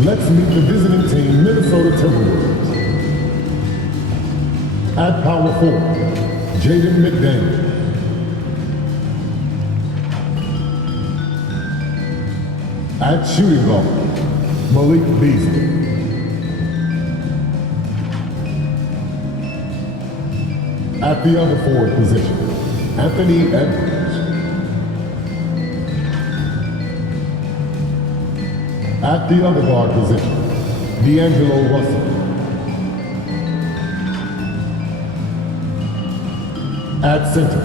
Let's meet the visiting team, Minnesota Timberwolves. At power forward, Jaden McDaniels. At shooting guard, Malik Beasley. At the other forward position, Anthony Edwards. At the other guard position, D'Angelo Russell. At center,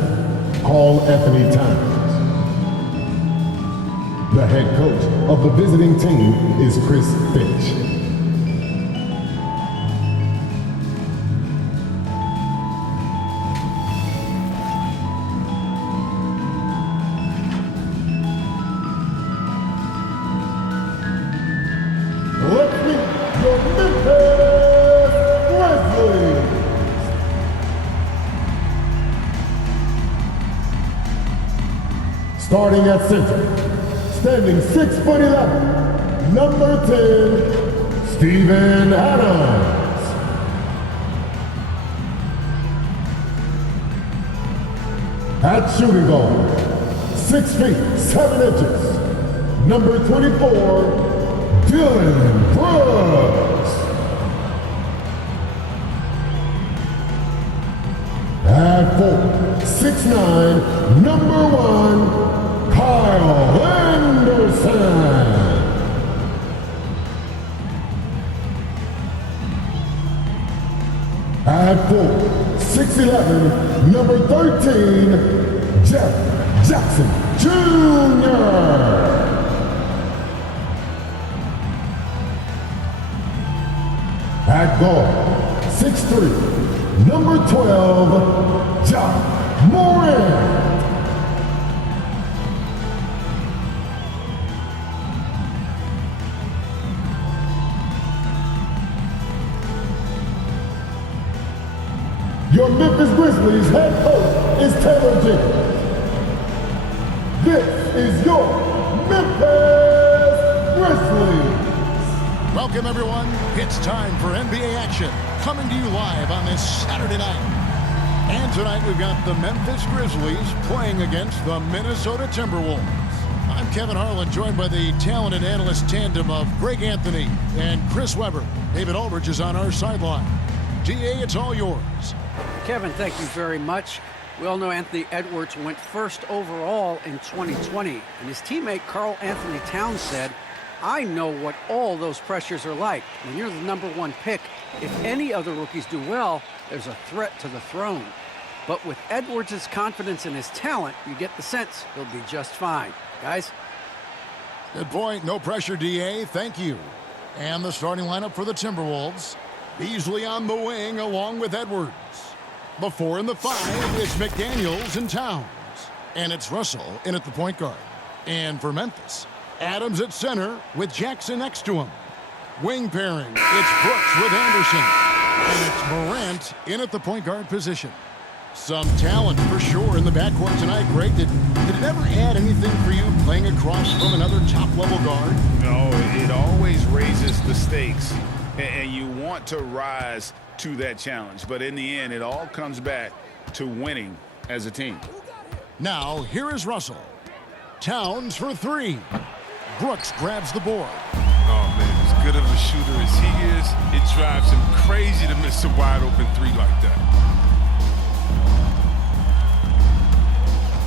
Carl Anthony Towns. The head coach of the visiting team is Chris Finch. Let's meet your Memphis Grizzlies. Starting at center, standing 6'11", number 10, Steven Adams. At shooting guard, 6 feet 7 inches, number 24, Dylan Brooks. At forward, 6'9", number 1, Kyle Anderson. At forward, 6'11", number 13, Jeff Jackson Jr. At guard, 6'3", number 12, John Morant. Your Memphis Grizzlies head coach is Taylor Jenkins. This is your Memphis Grizzlies. Welcome, everyone. It's time for NBA action, coming to you live on this Saturday night. And tonight we've got the Memphis Grizzlies playing against the Minnesota Timberwolves. I'm Kevin Harlan, joined by the talented analyst tandem of Greg Anthony and Chris Webber. David Aldridge is on our sideline. DA, it's all yours. Kevin, thank you very much. We all know Anthony Edwards went first overall in 2020, and his teammate Carl Anthony Towns said, "I know what all those pressures are like. When you're the #1 pick, if any other rookies do well, there's a threat to the throne. But with Edwards' confidence in his talent, you get the sense he'll be just fine." Guys? Good point. No pressure, DA. Thank you. And the starting lineup for the Timberwolves. Beasley on the wing along with Edwards. The 4 and the 5, it's McDaniels and Towns. And it's Russell in at the point guard. And for Memphis, Adams at center with Jackson next to him. Wing pairing, it's Brooks with Anderson. And it's Morant in at the point guard position. Some talent for sure in the backcourt tonight, Greg. Did it ever add anything for you playing across from another top-level guard? No, it always raises the stakes, and you want to rise to that challenge. But in the end, it all comes back to winning as a team. Now, here is Russell. Towns for 3. Brooks grabs the board. Oh, man, as good of a shooter as he is, it drives him crazy to miss a wide-open 3 like that.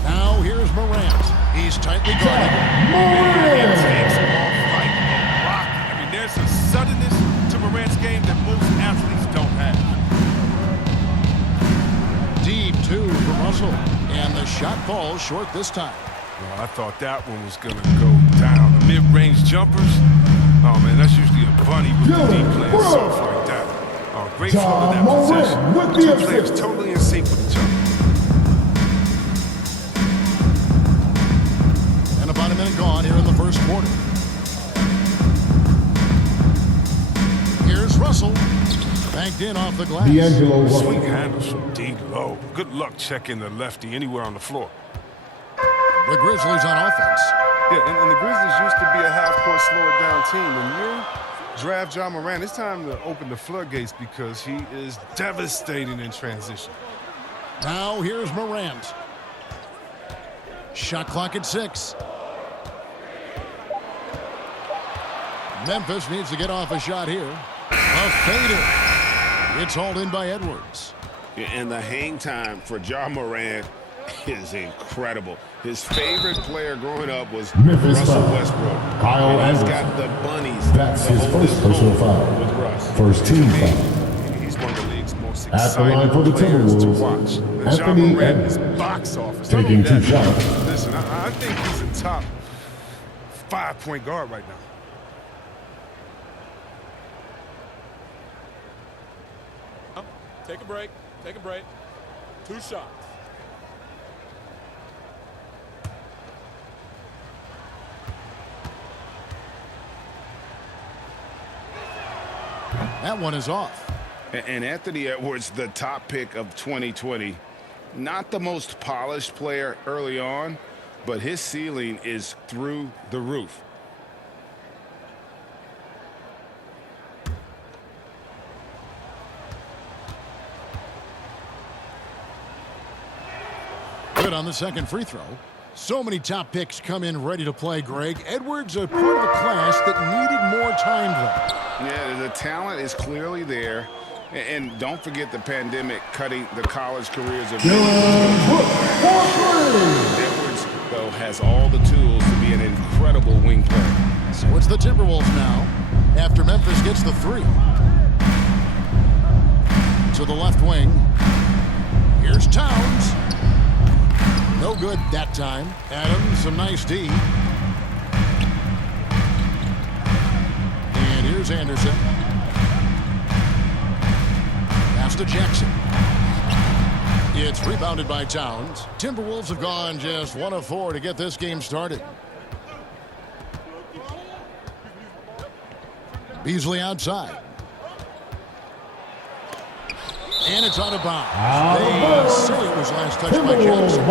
Now, here's Morant. He's tightly guarded. It takes him off like a rocket. I mean, there's a suddenness to Morant's game that most athletes don't have. Deep 2 for Russell. And the shot falls short this time. Well, I thought that one was going to go down. The mid-range jumpers, oh, man, that's usually a bunny with the deep playing soft like that. Oh, great flow in that possession. Two players totally in sync with each other. And about a minute gone here in the first quarter. Here's Russell. Banked in off the glass. D'Angelo Russell. Sweet handles from D-low. Good luck checking the lefty anywhere on the floor. The Grizzlies on offense. Yeah, and the Grizzlies used to be a half-court slow-it-down team, and year Draft Ja Morant. It's time to open the floodgates because he is devastating in transition. Now here's Morant. Shot clock at 6. Memphis needs to get off a shot here. A fader. It's hauled in by Edwards. And the hang time for Ja Morant is incredible. His favorite player growing up was Memphis Russell foul. Westbrook. Kyle And he's Anderson. got the bunnies. That's to his hold first personal foul. with Russ. First team To me, foul. he's one of the league's most At the line exciting for the players to Timberwolves, watch. And Ja Anthony Morant Edwards. is box office. Taking Not only 2 shots. Listen, I think he's a top 5-point guard right now. Take a break. Take a break. 2 shots. That one is off. And Anthony Edwards, the top pick of 2020. Not the most polished player early on, but his ceiling is through the roof. Good on the second free throw. So many top picks come in ready to play, Greg. Edwards a part of a class that needed more time, though. Yeah, the talent is clearly there. And don't forget the pandemic cutting the college careers of many. Edwards, though, has all the tools to be an incredible wing player. So it's the Timberwolves now after Memphis gets the 3. To the left wing. Here's Towns. No good that time. Adams, some nice D. And here's Anderson. Pass to Jackson. It's rebounded by Towns. Timberwolves have gone just 1 of 4 to get this game started. Beasley outside. And it's out of bounds. They say it was last touched by Jackson.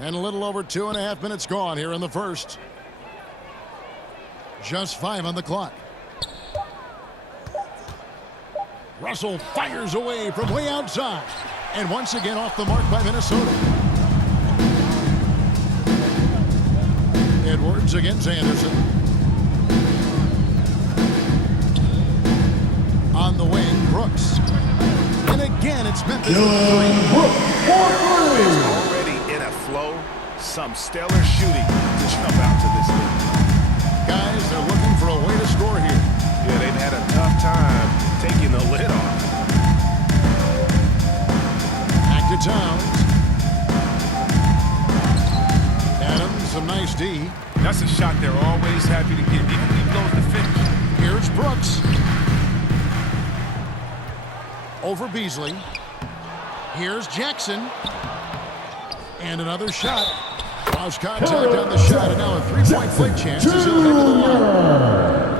And a little over 2.5 minutes gone here in the first. Just 5 on the clock. Russell fires away from way outside. And once again off the mark by Minnesota. Edwards against Anderson. On the wing, Brooks. And again, it's Memphis. Already in a flow, some stellar shooting to jump out to this league. Guys, they're looking for a way to score here. Yeah, they've had a tough time taking the lid off. Back to Towns. Adams, some nice D. That's a shot they're always happy to get, even if he blows the finish. Here's Brooks. Over Beasley. Here's Jackson. And another shot. Lost contact on the shot, and now a 3-point play chance as he'll head to the line.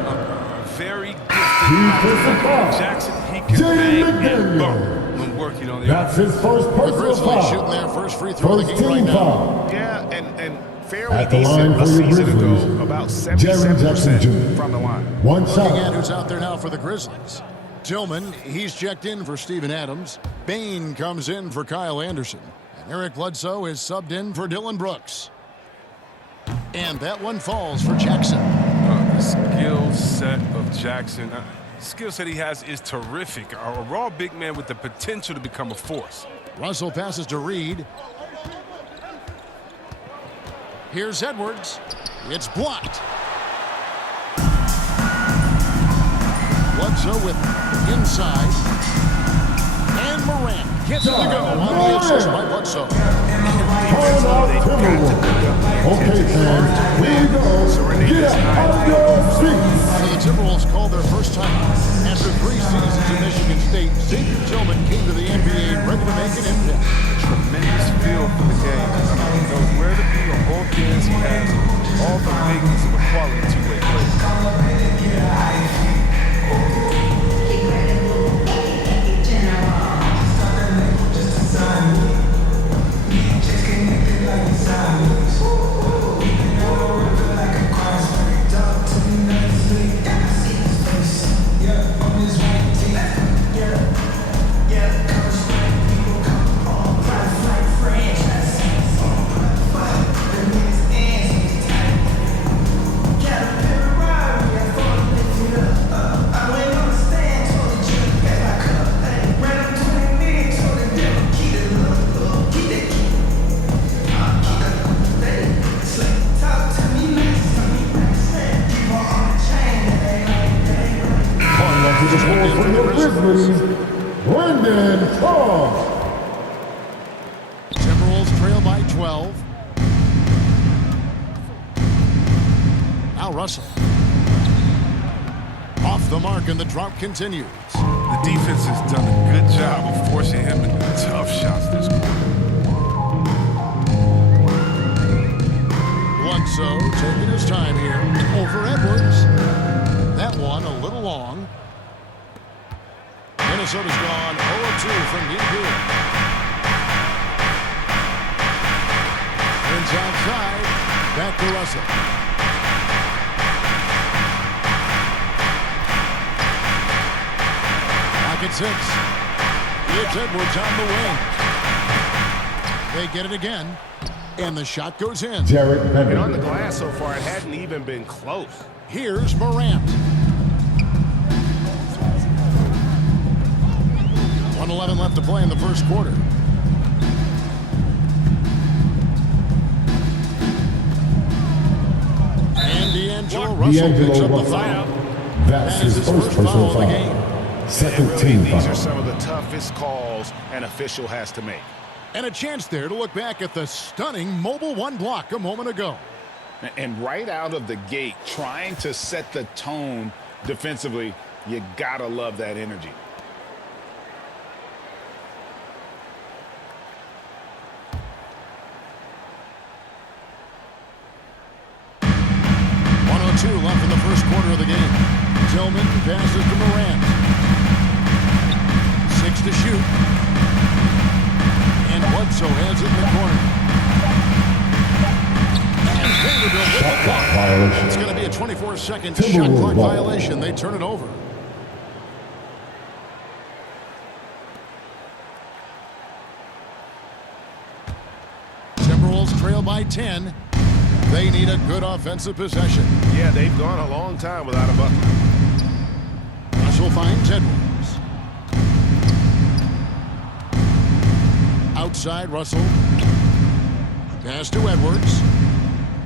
Very gifted Jackson. He can bang and bump when working on the That's his first The personal Grizzlies shooting foul. their first free throw of the First game right team now. foul. Yeah, and fairly At the decent line a for your season ago, Grizzlies, about Jaren Jackson 77% Jr. from the line. One Looking at shot. who's out there now for the Grizzlies. Tillman, he's checked in for Steven Adams. Bain comes in for Kyle Anderson. And Eric Bledsoe is subbed in for Dylan Brooks. And that one falls for Jackson. The skill set of Jackson, skill set he has is terrific. A raw big man with the potential to become a force. Russell passes to Reed. Here's Edwards. It's blocked. Bledsoe with inside. And Morant gets it to go on the assist by Bledsoe. Turn out Timberwolves. Okay, fans, here we go. Get on your feet. So the Timberwolves called their first time. After 3 seasons at Michigan State, Xavier Tillman came to the NBA ready to make an impact. Tremendous feel for the game. He knows where to be on both ends. He has all the making some quality two-way plays. To the ball for the Grizzlies, Brandon Cross. Timberwolves trail by 12. Now Russell. Off the mark, and the drought continues. The defense has done a good job of forcing him into tough shots this quarter. Bledsoe taking his time here. Over Edwards. That one a little long. Minnesota's gone 0-2 from deep here. Turns outside. Back to Russell. Back at 6. It's Edwards on the wing. They get it again. And the shot goes in. Jared And on the Vanderbilt. glass so far, it hadn't even been close. Here's Morant. 1:11 left to play in the first quarter. And D'Angelo Russell picks up the foul. That's his first personal of the game. foul. Second And really, team these foul. are some of the toughest calls an official has to make. And a chance there to look back at the stunning mobile one block a moment ago. And right out of the gate, trying to set the tone defensively, you gotta love that energy. Two left in the first quarter of the game. Tillman passes to Morant. 6 to shoot. And Bledsoe has it in the corner. And Vanderbilt with the block. Violation. It's going to be a 24-second Timberwolves shot clock ball. violation. They turn it over. Timberwolves trail by 10. They need a good offensive possession. Yeah, they've gone a long time without a bucket. Russell finds Edwards. Outside Russell. Pass to Edwards.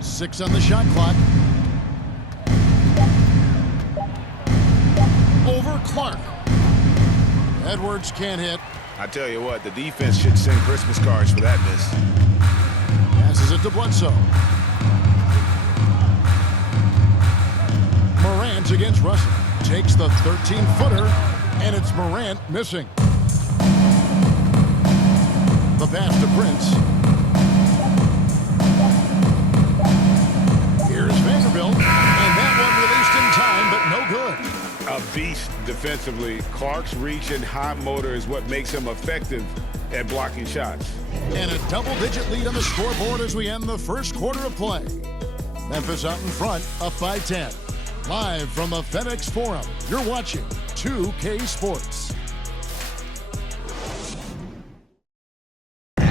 6 on the shot clock. Over Clark. Edwards can't hit. I tell you what, the defense should send Christmas cards for that miss. Passes it to Bledsoe. Morant against Russell. Takes the 13-footer, and it's Morant missing. The pass to Prince. Here's Vanderbilt, and that one released in time, but no good. A beast defensively. Clark's reach and high motor is what makes him effective at blocking shots. And a double-digit lead on the scoreboard as we end the first quarter of play. Memphis out in front, up by 10. Live from the FedEx Forum, you're watching 2K Sports. And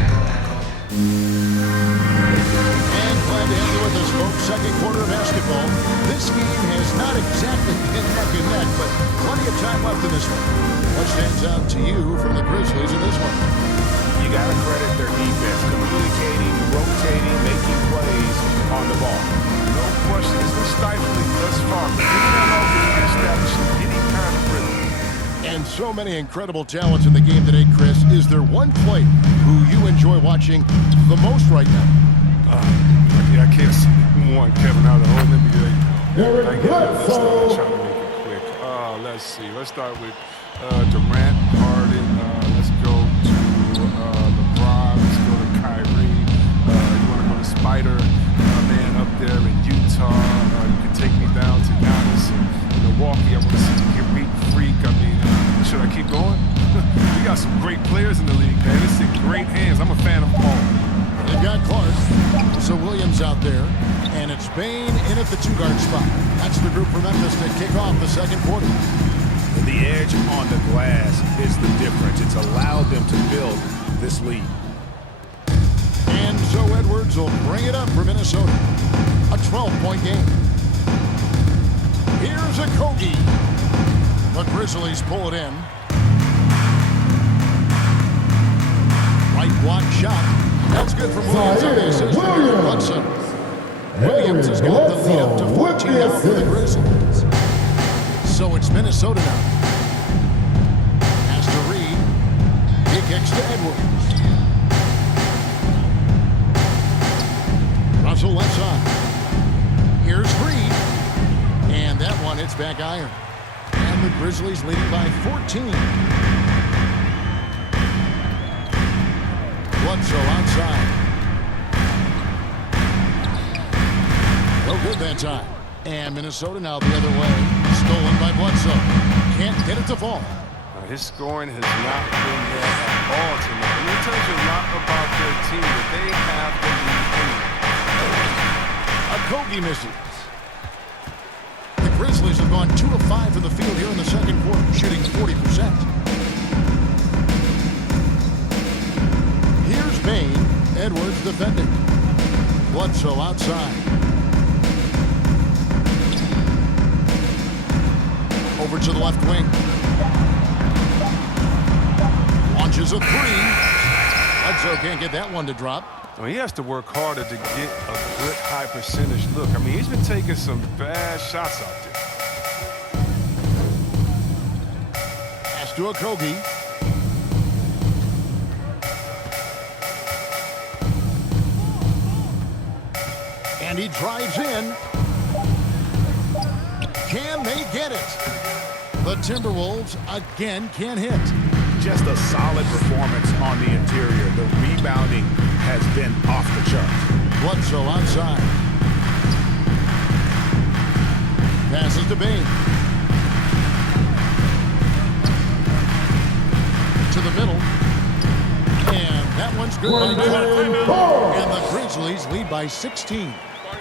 glad to have you with us, folks. Second quarter of basketball. This game has not exactly been neck and neck, but plenty of time left in this one. What stands out to you from the Grizzlies in this one? You got to credit their defense, communicating, rotating, making plays on the ball. No question, it's been stifling thus far, but anyone else can establish any kind of rhythm. And so many incredible talents in the game today, Chris. Is there one player who you enjoy watching the most right now? I can't see one Kevin out of the whole NBA. Eric I get it. Bledsoe. Trying to make it quick. Let's see. Let's start with Durant, Harden. Let's go to LeBron. Let's go to Kyrie. You want to go to Spider Man up there in Utah. Utah. You can take me down to Giannis and Milwaukee. I want to see the Greek freak. I mean, should I keep going? We got some great players in the league, man. It's in great hands. I'm a fan of them all. They've got Clark, so Williams out there, and it's Bane in at the 2-guard spot. That's the group for Memphis to kick off the second quarter. The edge on the glass is the difference. It's allowed them to build this lead. And so Edwards will bring it up for Minnesota. A 12-point game. Here's a Kogi. The Grizzlies pull it in. Right block shot. That's good for Williams on the assist. Williams has got the lead up to 14 now for the Grizzlies. So it's Minnesota now. Has to Reed. He kicks to Edwards. Russell left side. Here's Reed. And that one hits back iron. And the Grizzlies leading by 14. Bledsoe outside. No good that time. And Minnesota now the other way. Stolen by Bledsoe. Can't get it to fall. His scoring has not been there at all tonight. And it tells you a lot about their team that they have the lead. A Kogi misses. The Grizzlies have gone 2 of 5 from the field here in the second quarter, shooting 40%. Here's Bane. Edwards defending. Bledsoe outside. Over to the left wing. Launches a 3. Bledsoe can't get that one to drop. Well, he has to work harder to get a good high percentage look. I mean, he's been taking some bad shots out there. Pass to a Kogi. And he drives in. Can they get it? The Timberwolves again can't hit. Just a solid performance on the interior. The rebounding has been off the charts. Bledsoe outside. Passes to Bane. To the middle. And that one's good by Clark. And the Grizzlies lead by 16.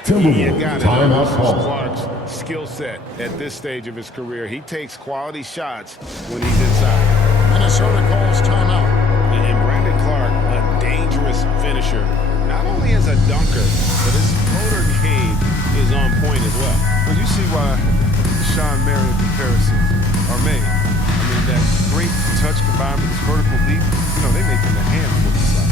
You got Timeout it. call. Clark's skill set at this stage of his career. He takes quality shots when he's inside. Minnesota calls timeout. And Brandon Clark, a dangerous finisher, not only as a dunker, but his motor game is on point as well. Well, you see why the Sean Marion comparisons are made. I mean, that great touch combined with his vertical leap, you know, they make him a handful inside.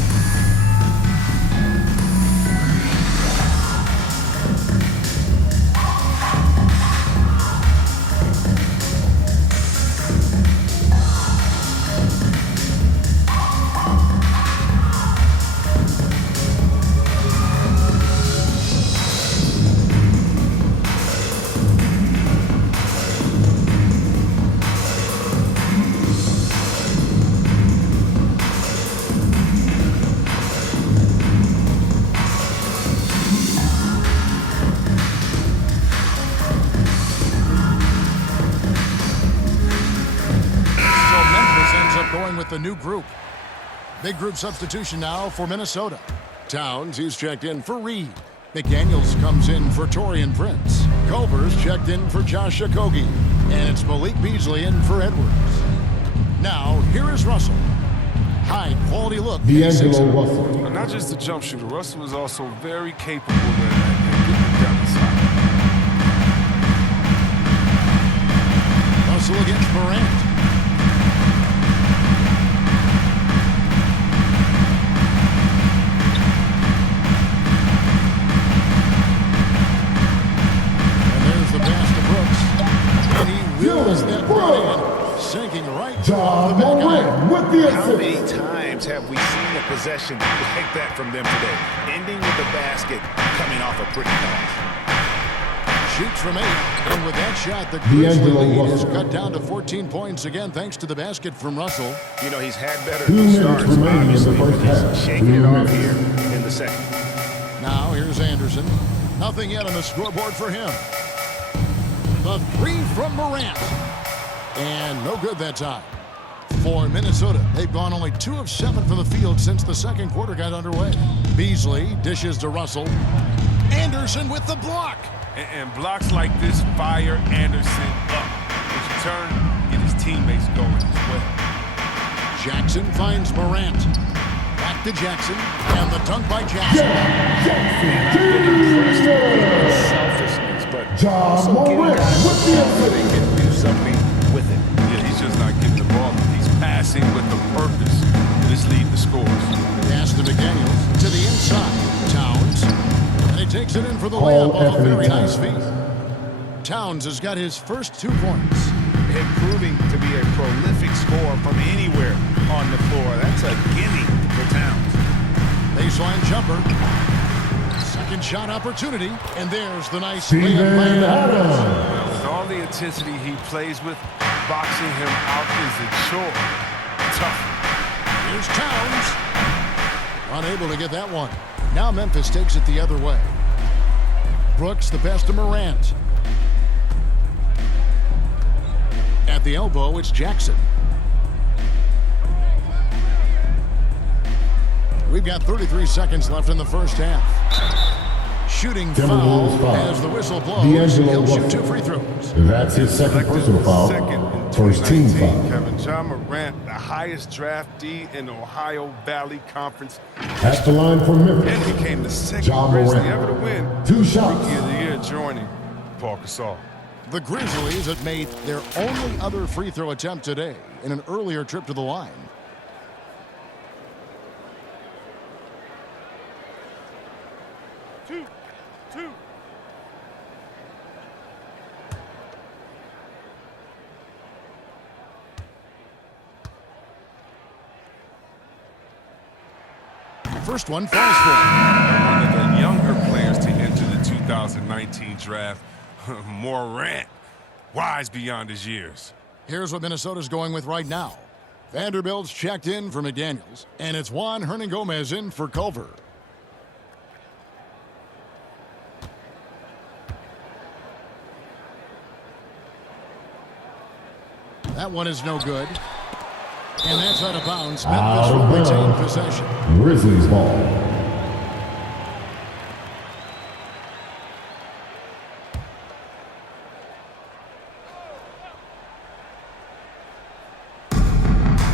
The new group. Big group substitution now for Minnesota. Towns, he's checked in for Reed. McDaniels comes in for Taurean Prince. Culver's checked in for Josh Okogie. And it's Malik Beasley in for Edwards. Now, here is Russell. High quality look. D'Angelo Russell. Not just a jump shooter, Russell is also very capable of getting down the side. Russell against Morant. Sinking right John Moran with the How many assist. times have we seen a possession like that from them today? Ending with the basket, coming off a pretty pass. Shoots from 8, and with that shot, the Grizzlies lead is cut down to 14 points again, thanks to the basket from Russell. You know, he's had better 2 minutes starts, remaining in the obviously, first but he's half. shaking it off here in the second. Now, here's Anderson. Nothing yet on the scoreboard for him. The three from Morant. And no good that time. For Minnesota, they've gone only 2 of 7 from the field since the second quarter got underway. Beasley dishes to Russell. Anderson with the block. And blocks like this fire Anderson up. In turn, get his teammates going as well. Jackson finds Morant. Back to Jackson. And the dunk by Jackson. Selfishness, but John Morant with the they assist. can do something with it. Yeah, he's just not getting the ball. He's passing with the purpose. This lead the scores. Pass to McDaniels. To the inside. Towns. And he takes it in for the Call layup off a Anthony very nice Towns. feed. Towns has got his first 2 points. And proving to be a prolific scorer from anywhere on the floor. That's a gimme for Towns. Baseline jumper. Second shot opportunity. And there's the nice layup by Steven Adams. Adams. Well, with all the intensity he plays with, boxing him out is a chore. Tough. Here's Towns. Unable to get that one. Now Memphis takes it the other way. Brooks the pass to Morant. At the elbow, it's Jackson. We've got 33 seconds left in the first half. Shooting foul Timberwolves foul. as the whistle blows. D'Angelo He'll shoot Russell. 2 free throws. That's his second personal foul. Second in First team 2019, foul. Kevin. John Morant, the highest draftee in the Ohio Valley Conference. At the line for And Memphis. became the second John Grizzly Morant. ever to win 2 shots. Rookie of the Year, joining Paul Gasol. The Grizzlies had made their only other free throw attempt today in an earlier trip to the line. Two. First one falls for him. One of the younger players to enter the 2019 draft, Morant, wise beyond his years. Here's what Minnesota's going with right now. Vanderbilt's checked in for McDaniels, and it's Juan Hernangomez in for Culver. That one is no good. And that's out of bounds. Memphis Out will of retain bounds. possession. Grizzlies ball.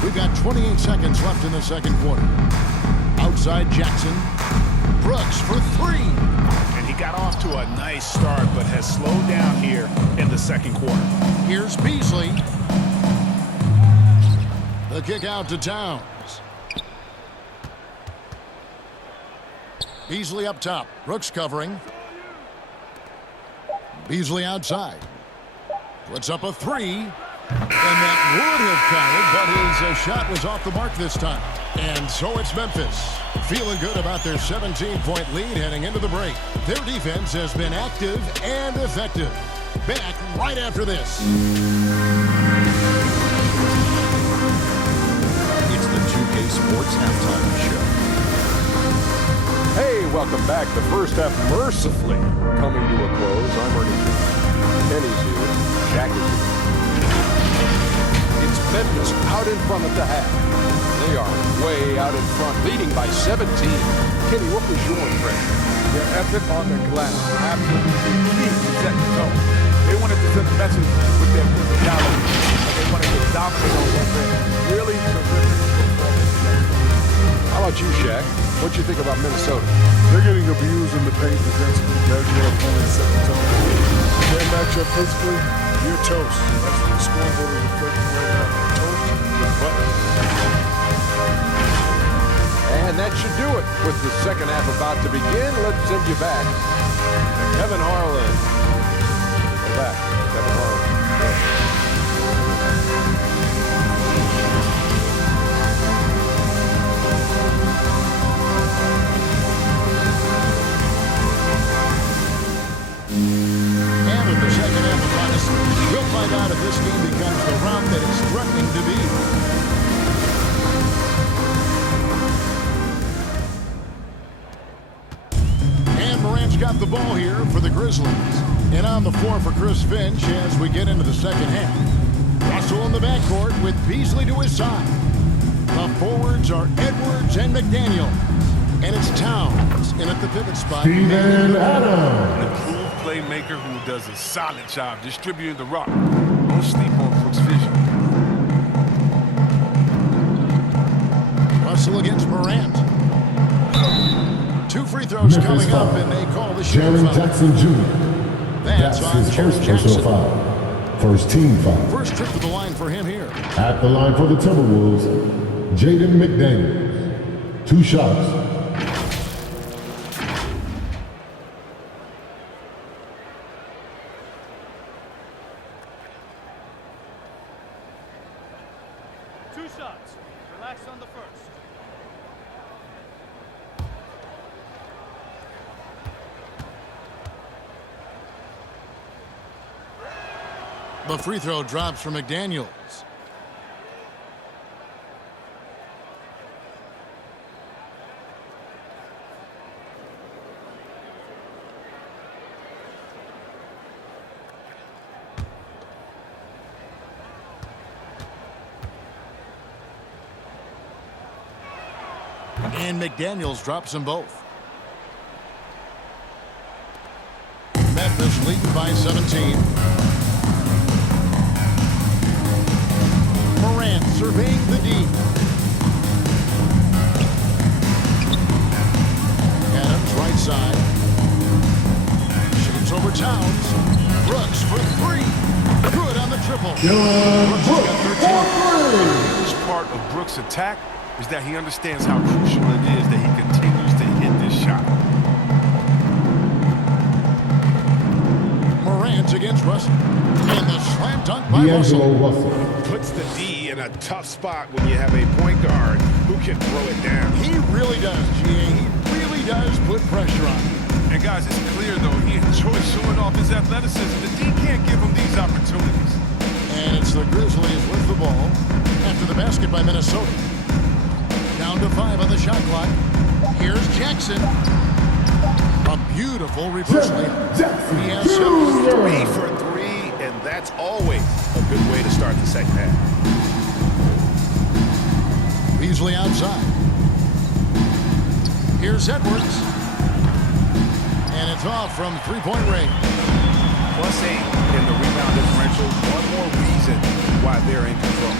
We've got 28 seconds left in the second quarter. Outside Jackson. Brooks for 3. And he got off to a nice start, but has slowed down here in the second quarter. Here's Beasley. The kick out to Towns. Beasley up top. Brooks covering. Beasley outside. Puts up a 3. And that would have counted, but his shot was off the mark this time. And so it's Memphis. Feeling good about their 17-point lead heading into the break. Their defense has been active and effective. Back right after this. It's the 2K Sports Halftime Show. Hey, welcome back. The first half mercifully coming to a close. I'm Ernie. Kenny's here. Shaq is here. It's Memphis out in front at the half. They are way out in front, leading by 17. Kenny, what was your impression? Their effort on the glass, absolutely key to set the tone. They wanted to send a message with their physicality, and they wanted to dominate on offense. Really terrific performance. How about you, Shaq? What'd you think about Minnesota? They're getting abused in the paint defensively. There's your opponent set the tone. Can't match up physically, you're toast. That's what the scoreboard is reflecting right now. Toast with Butler. And that should do it. With the second half about to begin, let's send you back to Kevin Harlan. Go back, Kevin Harlan. And with the second half upon us, we'll find out if this game becomes the round that it's threatening to be. And Morant's got the ball here Chris Finch as we get into the second half. Russell in the backcourt with Beasley to his side. The forwards are Edwards and McDaniel. And it's Towns in at the pivot spot. Steven Adams. An improved playmaker who does a solid job distributing the rock. Don't sleep on Brooks' vision. Russell against Morant. 2 free throws coming up, and they call the shooting Jaren foul. Jackson Jr. That's on his Jaren first Jackson. personal foul. First team foul. First trip to the line for him here. At the line for the Timberwolves, Jaden McDaniels. 2 shots. The free throw drops for McDaniels. And McDaniels drops them both. Memphis leading by 17. Morant surveying the D. Adams right side. Shoots over Towns. Brooks for 3. Good on the triple. Brooks has got 13. The biggest part of Brooks' attack is that he understands how crucial it is that he continues to hit this shot. Morant against Russell. And the slam dunk by D'Angelo Russell. Russell. Puts the D in a tough spot when you have a point guard who can throw it down. He really does, GA. He really does put pressure on him. And guys, it's clear though, he enjoys showing off his athleticism. The D can't give him these opportunities. And it's the Grizzlies with the ball after the basket by Minnesota. Down to 5 on the shot clock. Here's Jackson. A beautiful reverse layup. Jackson He has Jr. 3 for 3, and that's always a good way to start the second half. Beasley outside. Here's Edwards. And it's off from three-point range. +8 in the rebound differential. One more reason why they're in control.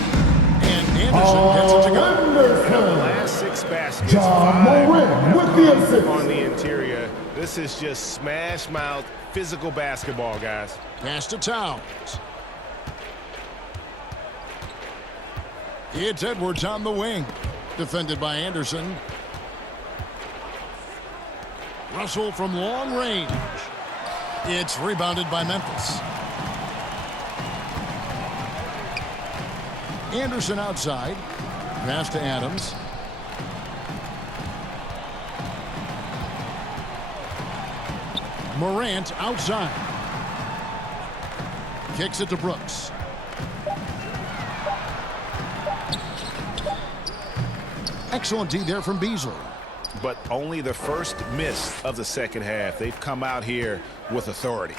And Anderson gets it to go. The last 6 baskets, John 5 Moran with the assist. on the interior. This is just smash mouth physical basketball, guys. Pass to Towns. It's Edwards on the wing. Defended by Anderson. Russell from long range. It's rebounded by Memphis. Anderson outside. Pass to Adams. Morant outside. Kicks it to Brooks. Excellent D there from Beasley. But only the first miss of the second half. They've come out here with authority.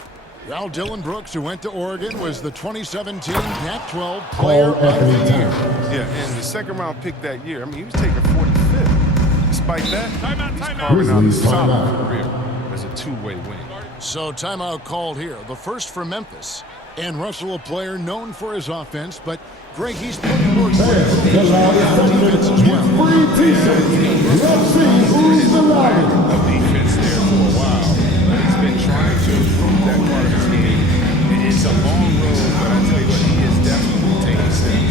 Now Dylan Brooks, who went to Oregon, was the 2017 Pac-12 Player Paul of the Anthony Year. Towns. Yeah, and the second round pick that year, I mean, he was taking 45th. Despite that, he's carving out a Grizzlies solid timeout. career as a two-way wing. So timeout called here. The first for Memphis. And Russell, a player known for his offense, but Greg, he's putting more The loudest defense as well. free t-shirts. Let's see who's the loudest. Defense there for a while. But he's been trying to improve that part of his game. It's a long road, but I tell you what, he is definitely taking steps.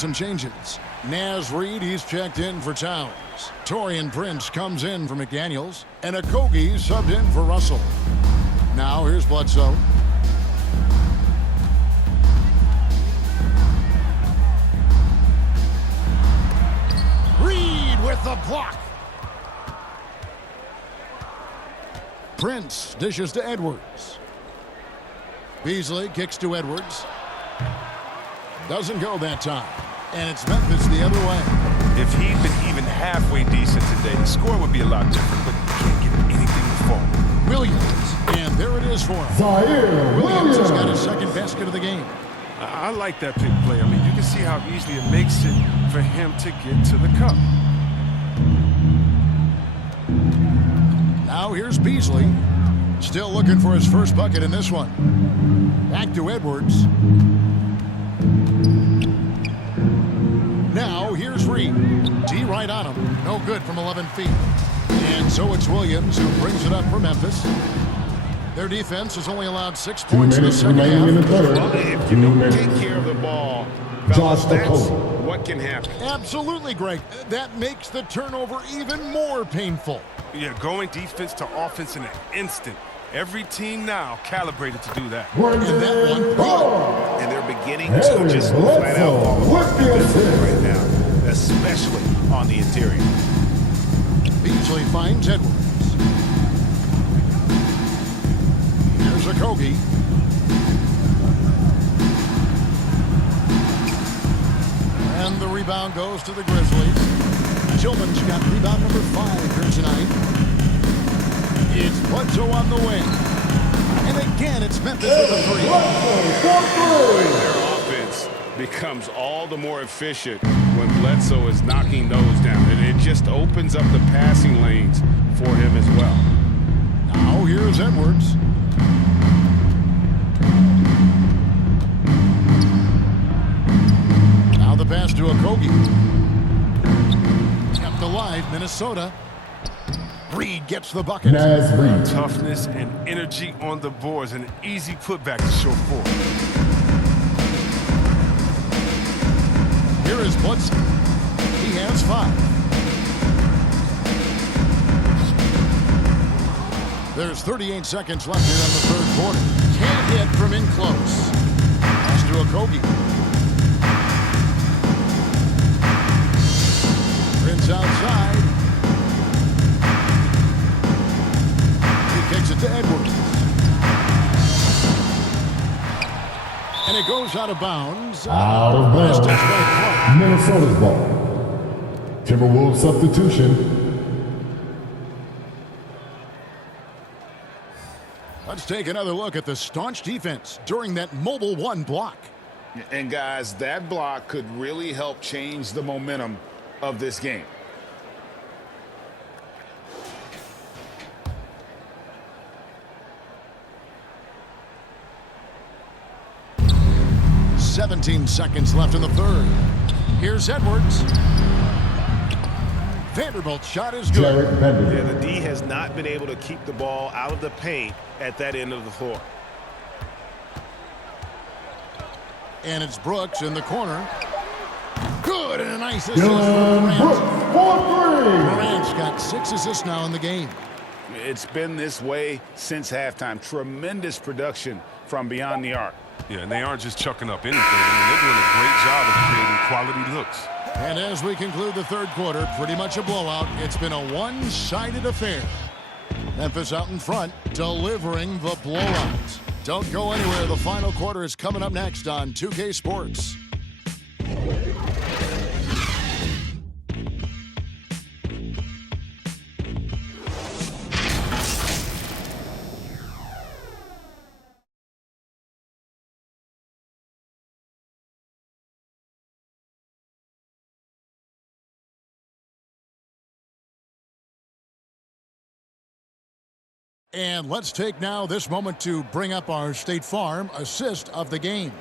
some changes. Naz Reid, he's checked in for Towns. Taurean Prince comes in for McDaniels. And Okogie subbed in for Russell. Now here's Bledsoe. Reid with the block. Prince dishes to Edwards. Beasley kicks to Edwards. Doesn't go that time. And it's Memphis the other way. If he'd been even halfway decent today, the score would be a lot different, but you can't get anything to fall. Williams. And there it is for him. Zaire Williams has got his Williams. second basket of the game. I like that pick play. I mean, you can see how easily it makes it for him to get to the cup. Now here's Beasley. Still looking for his first bucket in this one. Back to Edwards. Now here's Reid. D right on him. No good from 11 feet. And so it's Williams who brings it up for Memphis. Their defense has only allowed 6 2 points in the minutes second remaining in the half. third. Well, if 2 you don't minutes. take care of the ball, Josh fellas, that's Okogie. what can happen. Absolutely, Greg. That makes the turnover even more painful. Yeah, going defense to offense in an instant. Every team now calibrated to do that. And that one, Ball. And they're beginning Hey, to just flat out fall Bledsoe apart with the defensively assist. right now, especially on the interior. Beasley finds Edwards. Here's Okogie. And the rebound goes to the Grizzlies. Tillman's got rebound number 5 here tonight. It's Bledsoe on the wing. And again, it's Memphis with a 3. Their offense becomes all the more efficient when Bledsoe is knocking those down. And it just opens up the passing lanes for him as well. Now here's Edwards. Now the pass to Okogie. Kept alive, Minnesota. Reid gets the bucket. Naz Reid. Toughness and energy on the boards, and an easy putback to show forth. Here is Bledsoe. He has 5. There's 38 seconds left here in the third quarter. Can't hit from in close. Pass to Okogie. Prince outside. He kicks it to Edwards. And it goes out of bounds. Out of bounds. Distance by Clark. Minnesota's ball. Timberwolves substitution. Let's take another look at the staunch defense during that mobile 1 block. And guys, that block could really help change the momentum of this game. .17 seconds left in the third. Here's Edwards. Vanderbilt's shot is good. Jared Vanderbilt. Yeah, the D has not been able to keep the ball out of the paint at that end of the floor. And it's Brooks in the corner. Good, and a nice assist Dylan from Brooks Morant. for 3. Morant's got 6 assists now in the game. It's been this way since halftime. Tremendous production from beyond the arc. Yeah, and they aren't just chucking up anything. I mean, they're doing a great job of creating quality looks. And as we conclude the third quarter, pretty much a blowout. It's been a one-sided affair. Memphis out in front, delivering the blowout. Don't go anywhere. The final quarter is coming up next on 2K Sports. And let's take now this moment to bring up our State Farm assist of the game.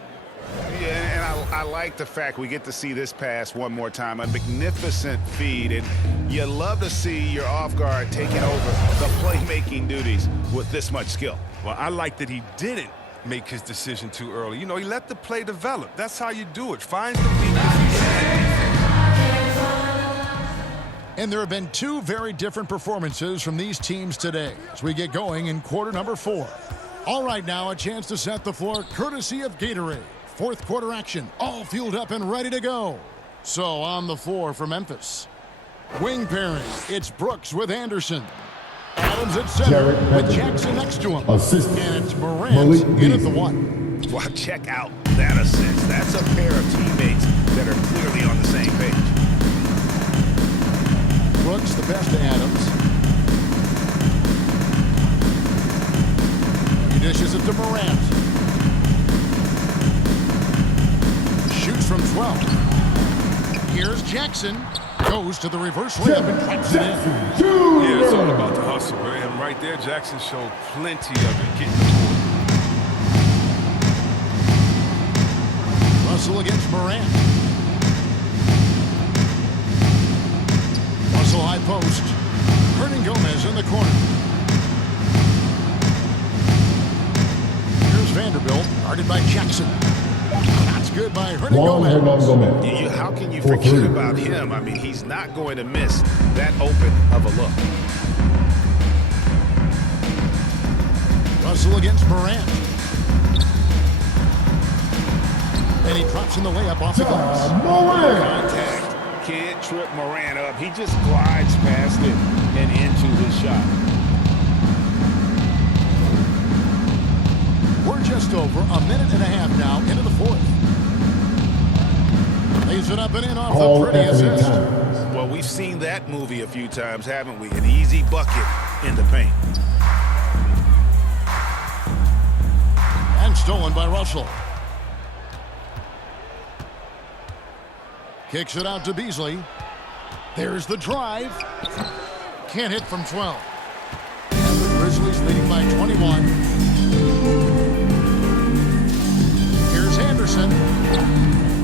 Yeah, and I like the fact we get to see this pass one more time. A magnificent feed, and you love to see your off guard taking over the playmaking duties with this much skill. Well, I like that he didn't make his decision too early. You know, he let the play develop. That's how you do it. Find the weakness. And there have been two very different performances from these teams today as we get going in quarter number 4. All right, now a chance to set the floor courtesy of Gatorade. Fourth quarter action, all fueled up and ready to go. So on the floor for Memphis. Wing pairing, it's Brooks with Anderson. Adams at center with Jackson next to him. Assist. And it's Morant in at the 1. Wow, check out that assist. That's a pair of teammates that are clearly on the same page. Brooks the best to Adams. He dishes it to Morant. Shoots from 12. Here's Jackson. Goes to the reverse layup and traps it in. Yeah, it's all about the hustle, right? And right there, Jackson showed plenty of it getting the board. Russell against Morant. Russell high post. Hernan Gomez in the corner. Here's Vanderbilt, guarded by Jackson. That's good by Hernan Gomez. How can you forget about him? I mean, he's not going to miss that open of a look. Russell against Morant. And he drops in the layup off the glass. Contact. Can't trip Morant up. He just glides past it and into his shot. We're just over a minute and a half now into the fourth. Lays it up and in off a pretty assist. Well, we've seen that movie a few times, haven't we? An easy bucket in the paint. And stolen by Russell. Kicks it out to Beasley. There's the drive. Can't hit from 12. And the Grizzlies leading by 21. Here's Anderson.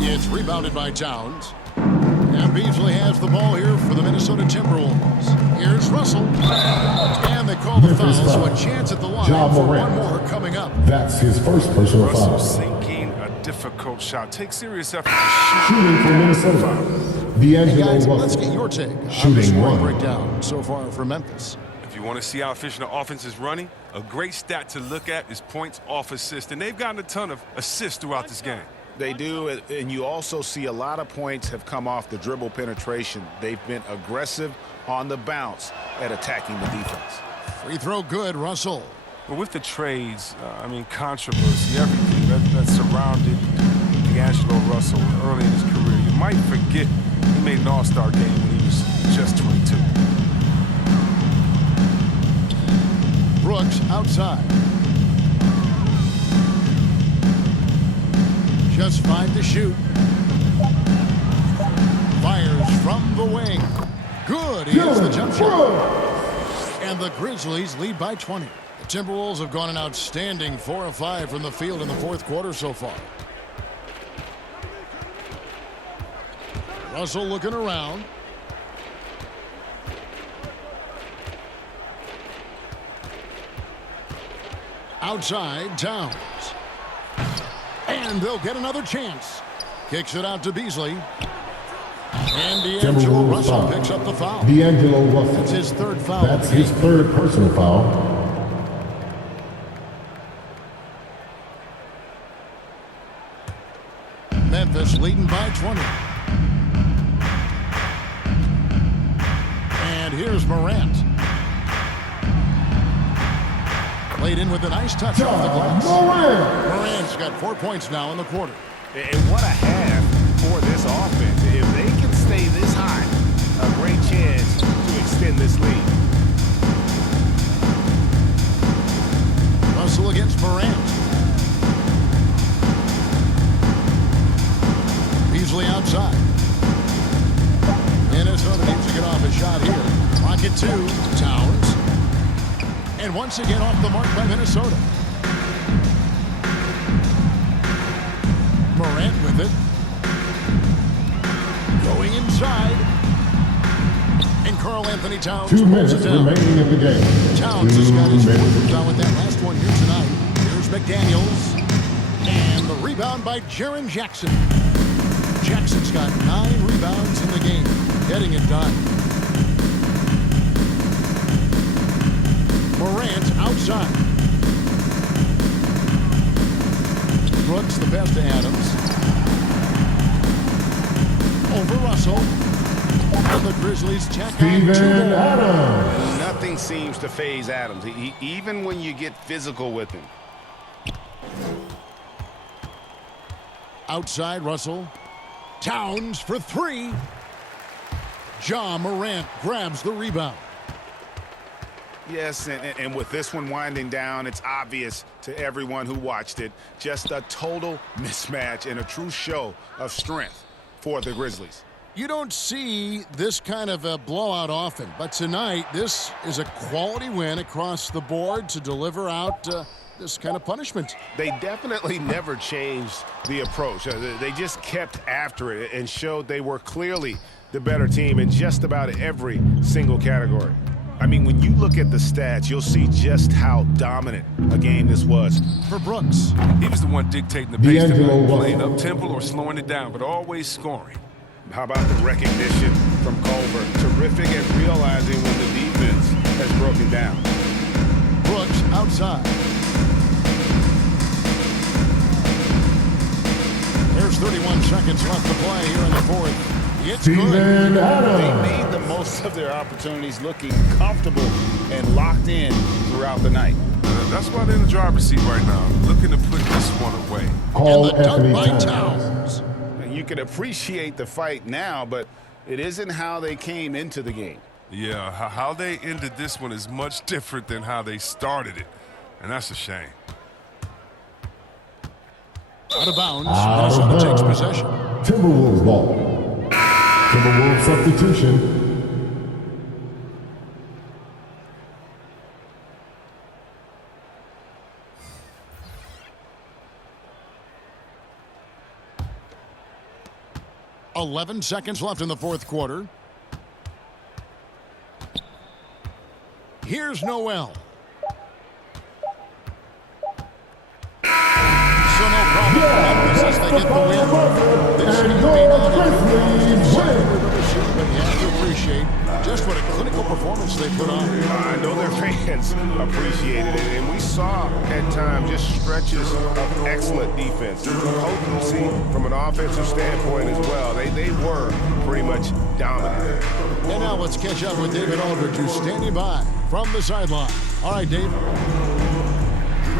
It's rebounded by Towns. And Beasley has the ball here for the Minnesota Timberwolves. Here's Russell. And they call the foul, so a chance at the line for one more coming up. That's his first personal foul. Russell sinking a difficult shot. Take serious effort to shoot. Shooting for Minnesota. D'Angelo Guys, Russell. let's get your take on the Shooting scoring 1. breakdown so far for Memphis. If you want to see how efficient the offense is running, a great stat to look at is points off assist. And they've gotten a ton of assists throughout this game. They do, and you also see a lot of points have come off the dribble penetration. They've been aggressive on the bounce at attacking the defense. Free throw good, Russell. But with the trades, controversy, everything that surrounded D'Angelo Russell early in his career, you might forget he made an all-star game when he was just 22. Brooks outside. Just 5 to shoot. Fires from the wing. Good. He hits the jump shot. And the Grizzlies lead by 20. The Timberwolves have gone an outstanding 4 of 5 from the field in the fourth quarter so far. Russell looking around. Outside, Towns. And they'll get another chance. Kicks it out to Beasley. And D'Angelo Russell picks up the foul. D'Angelo Russell. That's his third foul. That's his third personal foul. Memphis leading by 20. And here's Morant. Played in with a nice touch off the glass. Morant's got 4 points now in the quarter. And what a half for this offense. If they can stay this high, a great chance to extend this lead. Russell against Morant. Beasley outside. Minnesota needs to get off a shot here. Pocket 2, Towns. And once again off the mark by Minnesota. Morant with it. Going inside. And Karl Anthony Towns 2 pulls minutes it down. remaining in the game. Towns has got his fourth down with that last one here tonight. Here's McDaniels. Rebound by Jaren Jackson. Jackson's got 9 rebounds in the game, getting it done. Morant outside. Brooks the pass to Adams. Over Russell. And the Grizzlies check on 2 more. Adams. Nothing seems to faze Adams, even when you get physical with him. Outside Russell. Towns for 3. Ja Morant grabs the rebound. Yes, and with this one winding down, it's obvious to everyone who watched it. Just a total mismatch and a true show of strength for the Grizzlies. You don't see this kind of a blowout often, but tonight this is a quality win across the board to deliver out this kind of punishment. They definitely never changed the approach. They just kept after it and showed they were clearly the better team in just about every single category. I mean, when you look at the stats, you'll see just how dominant a game this was. For Brooks. He was the one dictating the pace, playing up tempo or slowing it down, but always scoring. How about the recognition from Culver? Terrific at realizing when the defense has broken down. Brooks outside. There's 31 seconds left to play here in the fourth. It's good. They made the most of their opportunities, looking comfortable and locked in throughout the night. That's why they're in the driver's seat right now, looking to put this one away. And the dunk by Towns. You can appreciate the fight now, but it isn't how they came into the game. Yeah, how they ended this one is much different than how they started it, and that's a shame. Out of bounds. Minnesota takes possession. Timberwolves ball. Timberwolves substitution. .11 seconds left in the fourth quarter. Here's Noel. So no problem for Memphis as they get the win. This may not but you have to appreciate just what a clinical performance they put on. I know their fans appreciated it, and we saw at times just stretches of excellent defense. Potency from an offensive standpoint as well. They were pretty much dominant. And now let's catch up with David Aldridge, who's standing by from the sideline. All right, Dave.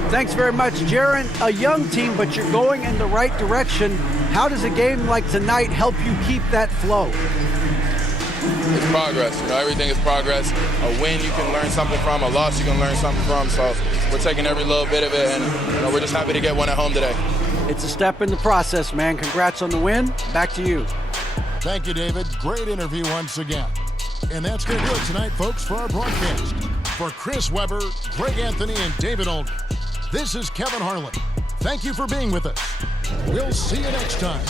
Thanks very much, Jaren. A young team, but you're going in the right direction. How does a game like tonight help you keep that flow? It's progress. You know, everything is progress. A win you can learn something from, a loss you can learn something from. So we're taking every little bit of it, and we're just happy to get one at home today. It's a step in the process, man. Congrats on the win. Back to you. Thank you, David. Great interview once again. And that's going to do it tonight, folks, for our broadcast. For Chris Webber, Greg Anthony, and David Aldridge, this is Kevin Harlan. Thank you for being with us. We'll see you next time.